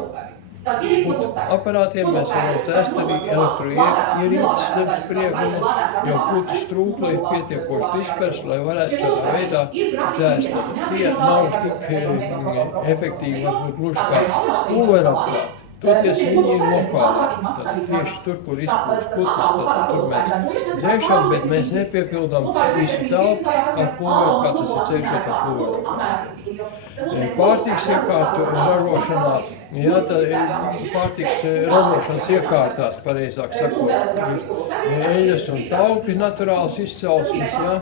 putu aparātiem mēs varam dzēst arī elektroierīces zem sprieguma, jo putu strūkla ir pietiekoši dispersa, lai varētu šādā veidā dzēst. Tātad tie nav tik efektīvi varbūt gluži kā pulvera aparāti. Toties viņi ir lokāli, tad tieši tur, kur izpūst putas, tad tur mēs dzēšam, bet mēs nepiepildām visu telpu ar pulveru, kā tas ir dzēšot ar pulveru. Pārtiks iekārtu ražošanā, jā, tad pārtiks ražošanas iekārtās, pareizāk sakot, ir eļas un tauki naturāls izcelsmes, jā,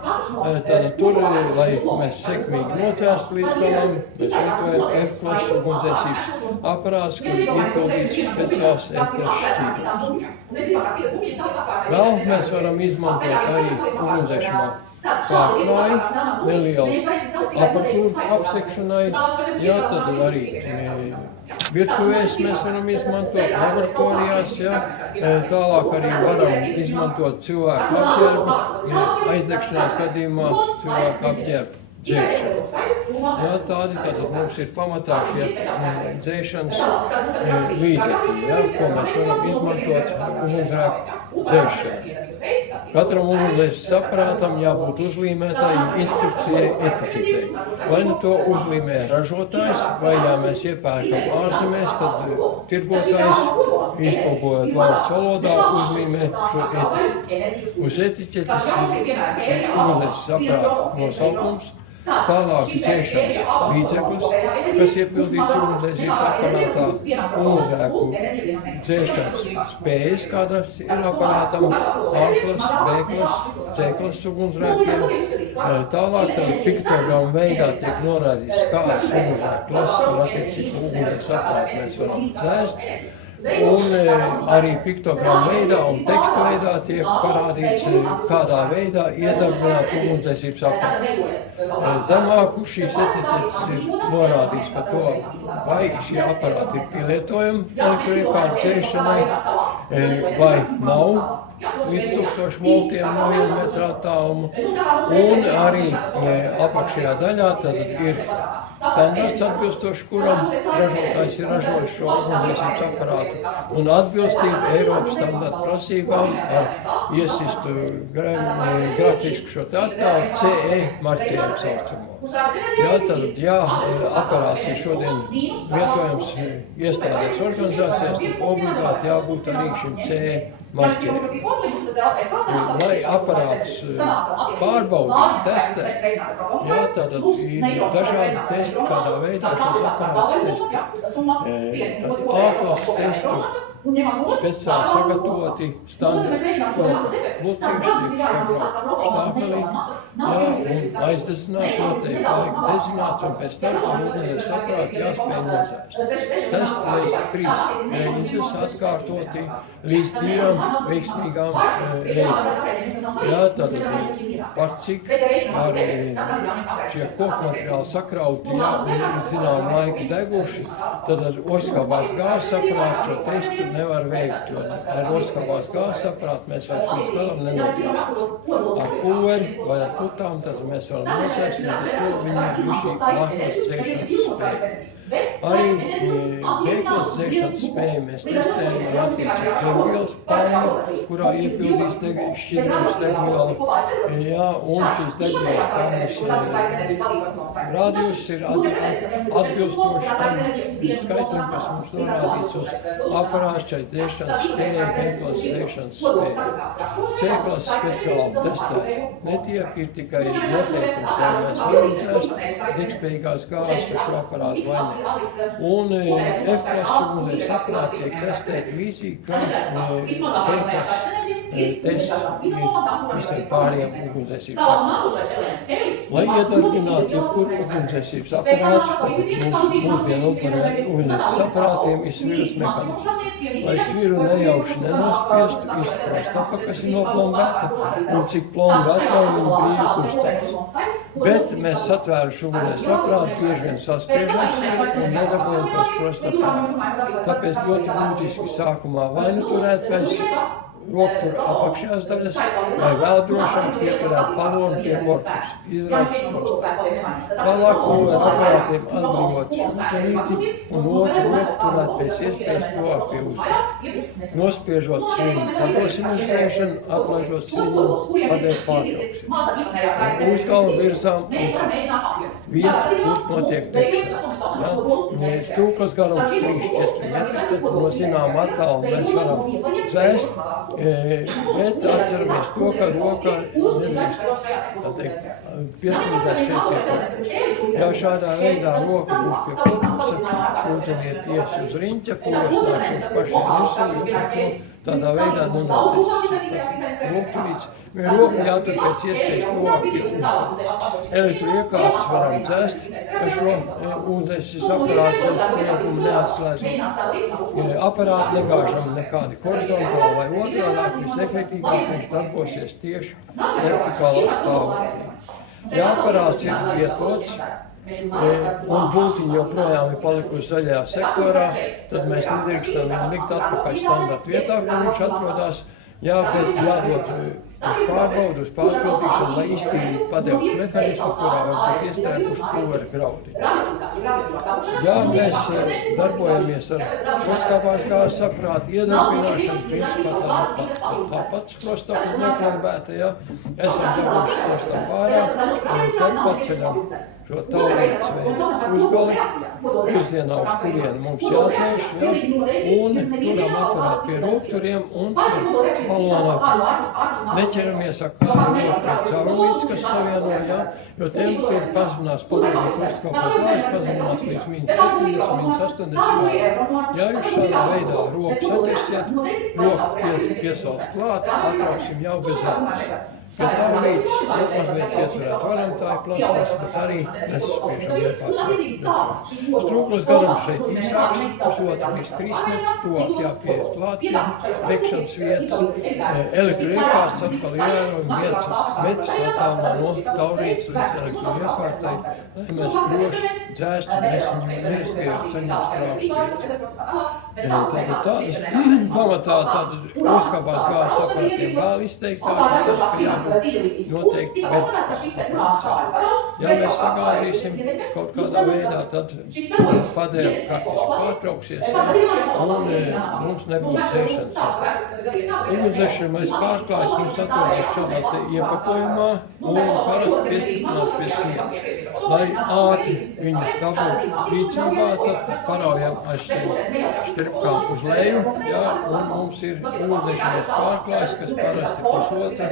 tad tur, lai mēs sekmīgi nocēstu līdz galam, mēs lietojam F-klases ugunsdzēsības aparāts, kur iepildīts speciāls eters šķīrums. Vēl mēs varam izmantot arī ugunsdzēšanā pārklāju, nelielu aparatūru apsekšanai, jā, tad arī virtuvēs mēs varam izmantot laboratorijās, jā, tālāk arī varam izmantot cilvēku apģērbu, aizdegšanās gadījumā cilvēku apģērbu dzēšanu. Jā, tātad mums ir pamatā šie dzēšanas līdzekļi, jā, ko mēs varam izmantot ugunsgrēku dzēšanai. Katram ugunsdzēses aparātam jābūt uzlīmētājai instrukcijai etiķetei. Vai nu to uzlīmē ražotājs, vai ja mēs iepērkam ārzemēs, tad tirgotājs, iztulkojot valsts valodā, uzlīmē šo etiķeti. Uz etiķetes ir šī ugunsdzēses aparāta nosaukums, tālāk dzēšanas līdzeklis, kas iepildīts ugunsdzēsības aparātā, ugunsgrēku dzēšanas spējas, kādas ir aparātam, A-klases, B-klases, C-klases ugunsgrēkiem. Tālāk piktogrammu veidā tiek norādīts, kādas ugunsgrēku klases un attiecīgi ugunsgrēku aparātu mēs varam dzēst. Un arī piktogrammu veidā un teksta veidā tiek parādīts, kādā veidā iedarbināt ugunsdzēsības aparātu. Zemāk uz šīs etiķetes ir norādīts par to, vai šie aparāti ir pielietojami elektroiekārtu dzēšanai, vai nav līdz 1000 voltiem no 1 metra attāluma. Un arī apakšējā daļā tad ir standarts atbilstoši, kuram ražotājs ir ražojis šo ugunsdzēsības aparātu, un atbilstība Eiropas standarta prasībām ar iesistu grafisku šo attēlu CE marķējumu saucamo. Jā, tad, aparāts ir šodien lietojams iestādēs organizācijās, tad obligāti jābūt arī šim CE marķējumam. Lai aparāts pārbaudītu, testētu, jā, tad ir dažādi testi, kādā veidā šos aparātus testē. Tad A-klases testu speciāli sagatavoti standarti lucīši, štāfelī, jā, un aizdedzināt noteikti laika dezināts, un pēc tam ar ugunsdzēsības aparātu jāspēj nozēst. Testi līdz 3 reizes atkārtoti līdz 2 veiksmīgām reizēm. Jā, tad par cik ar šie kokmateriāli sakrauti, jā, un zinām laika deguši, tad ar oskābās gāzes aparātu šo testu nevar veikt, jo ar oskābās gāzes aparātu mēs vairs līdz galam nenocēsim. Ar pulveri vai ar putām tad mēs varam nocēst, un tad to viņiem ir šī ārklases dzēšanas spēja. Arī B-klases dzēšanas spēju mēs testējam ar attiecīgu degvielas pannu, kurā iepildīts šķidrums degviela, jā, un šīs degvielas pannas rādījums ir atbilstoši tam skaitlim, kas mums norādīts uz aparāts šai dzēšanas spēja, B-klases dzēšanas spēja. C-klases speciāli testēt netiek, ir tikai noteikums, vai mēs varam dzēst degspējīgās gāzes ar šo aparātu vai ne. Un F-klases ugunsdzēsības aparāti tiek testēti līdzīgi, kā T-klases tests ir visiem pārējiem ugunsdzēsības aparātiem. lai iedarbinātu jebkuru ugunsdzēsības aparātu, tad mūsdienu ugunsdzēsības aparātiem ir sviras mehānisms. Lai sviru nejauši nenospiestu, izsprast apakas ir noplombēta un cik plomba atļauj viņa brīvi kustās. Bet mēs satvēruši ugunsdzēsības aparātu bieži vien saspiežam sviru un nedabūjam to sprost aparātu. Tāpēc ļoti būtiski sākumā vai nu turēt pēc roktura apakšējās daļas, vai vēl drošāk pieturēt palonu pie korpusa, izraukt sprostu. Tālāk pulveru aparātiem atbrīvot šūtenīti un otru roku turēt pēc iespējas tuvāk pie uzbēra. Nospiežot sviņu, padosim uzdzēšanu, aplaižot sviņu, padēļ pārtrauksies. Uzgalvu virzām uz vietu, kur notiek degšana. Stūklas garums 3-4 metri, tad no zinām attālu mēs varam dzēst, bet atceramies to, ka rokā nedrīkst piesprīdēt šeit pie korpusa. Ja šādā veidā roka būs pie korpusa, šūteniet ies uz riņķa, pulvers nākšanas pašiem virsū, tādā veidā nenācies rokturīts. Roka jātur pēc iespējas tuvāk pie uzbēra. Elektroiekārtas varam dzēst, ka šo ugunsdzēsības aparātu zem spriedumu neatslēdzot. Aparātu negāžam nekādi horizontāli vai otrādāk, visefektīvāk viņš darbosies tieši vertikālā stāvoklī. Ja aparāts ir vietots, un bultiņi joprojām ir palikusi zaļajā sektorā, tad mēs nedrīkstam viņu likt atpakaļ standarta vietā, kur viņš atrodas, bet jādod uz pārbaudu, uz pārpildīšanu, lai iztīrītu padevas mehānismu, kurā varbūt iestrēguši pulvera graudi. Ja mēs darbojamies ar oskāpās gāzes aparātu iedarbināšanu, principā tāpat sprostā, kur noplombēta, esam dabūjuši sprostā pārā, tad paceļam šo taurītes veidu uzgali, virzienā, uz kurienu mums jādzēš, un turam aparātu pie rūkturiem un pie balonā. Neķeramies ar kādu rokais caurulītes, kas savieno, jo temperatūra pazeminās palīdot oskāpā gāzes, pazeminās līdz -70, -80. Ja jūs šādā veidā roku saķersiet, roku piesauc klāt, atrauksim jau bez ēnas. Pie taurītes mazliet pieturēt varam, tā ir plasmas, bet arī nespiežam nepārtraukt. Strūklas garums šeit īsāks, pusotru līdz 3 metrus, tuvāk jāpieiet klāt pie degšanas vietas. Elektroiekārtas atkal ievērojami 1 metrs attālumā no taurītes līdz elektroiekārtai, lai mēs droši dzēstu, mēs viņu neriskējot saņemt strāvas. Tādas pamatā oskāpās gāzes aparātiem vēl izteiktāk, tas, ka jābūt noteikti vertikāli. Ja mēs sagāzīsim kaut kādā veidā, tad padēva praktiski pārtrauksies, un mums nebūs dzēšanas. Ugunsdzēšana mēs pārklājas, mums atrodas šādā te iepakojumā, un parasti piestiprinās pie sienas. Lai ātri viņu dabūtu rīcībā, tad paraujam aiz šķirpkām uz leju, un mums ir ugunsdzēšanas pārklājs, kas parasti pusotra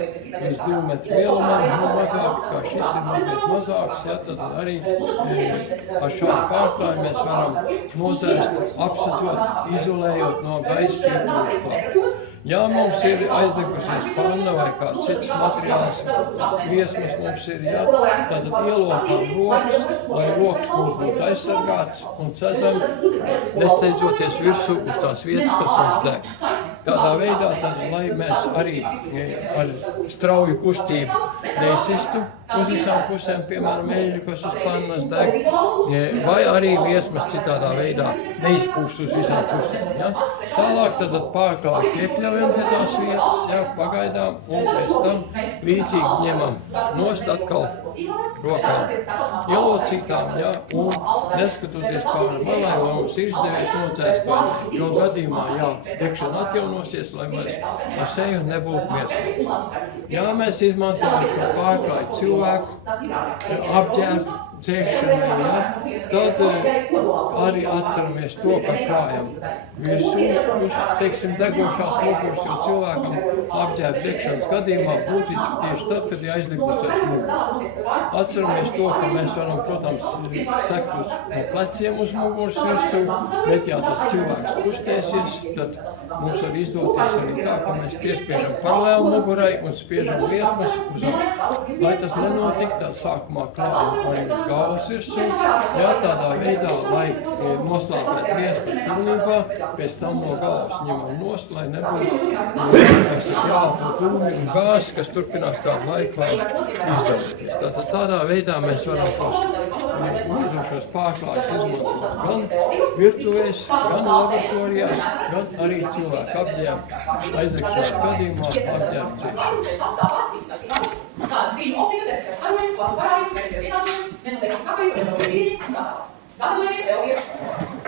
līdz 2 metru lielumam, mazāk, kā šis ir mazliet mazāks, tad arī ar šādu pārklāju mēs varam nodzēst, apsadzot, izolējot no gaisa piepūles klāt. Ja mums ir aizdegusies panna vai kāds cits materiāls, viesmas mums ir, tad ielokām rokas, lai rokas mums būtu aizsargāts un cezam, nesteidzoties virsū uz tās vietas, kas mums deg. Tādā veidā, tad, lai mēs arī ar strauju kustību neizsistu uz visām pusēm, piemēram, eļļu, kas uz pannas deg, vai arī viesmas citādā veidā neizpūst uz visām pusēm. Tālāk tad pārklāt iekļaujam pie tās vietas, pagaidām, un pēc tam līdzīgi ņemam nost atkal rokām ielocītām, un neskatoties pāri malai, lai mums ir izdevies nocēst vai jo gadījumā, degšana atjaunosies, lai mēs ar seju nebūtu miesmīgs. Ja mēs izmantojam šo pārklāju cilvēku apģērbu, dzēšanai, ja? Tad arī atceramies to, ka klājam virsū uz, teiksim, degošās muguras, jo cilvēkam apģērba degšanas gadījumā būtiski tieši tad, kad ir aizlikusies mugura. Atceramies to, ka mēs varam, protams, sekt no pleciem uz muguras virsū, bet ja tas cilvēks kustēsies, tad mums var izdoties arī tā, ka mēs piespiežam paralēli mugurai un spiežam liesmas uz augšu. Lai tas nenotiktu, tad sākumā klājam arī uz galvas virsū, jā, tādā veidā, lai noslāpētu liesmas pilnībā, pēc tam no galvas ņemam nost, lai nebūtu jāpa tūmi un gāzes, kas turpinās kādu laiku vēl izdalīties. Tātad tādā veidā mēs varam tos uguņojošos pārklājus izmantot gan virtuvēs, gan laboratorijās, gan arī cilvēku apģērbu aizdegšanās gadījumā apģērbu ciešanā. Tāda bija obligāta starojums, ko parādīt, bet ir vienādojums, nenotiekam sakaļu, nenotiekam brīdi, un tā. Gatavojamies, jau ir.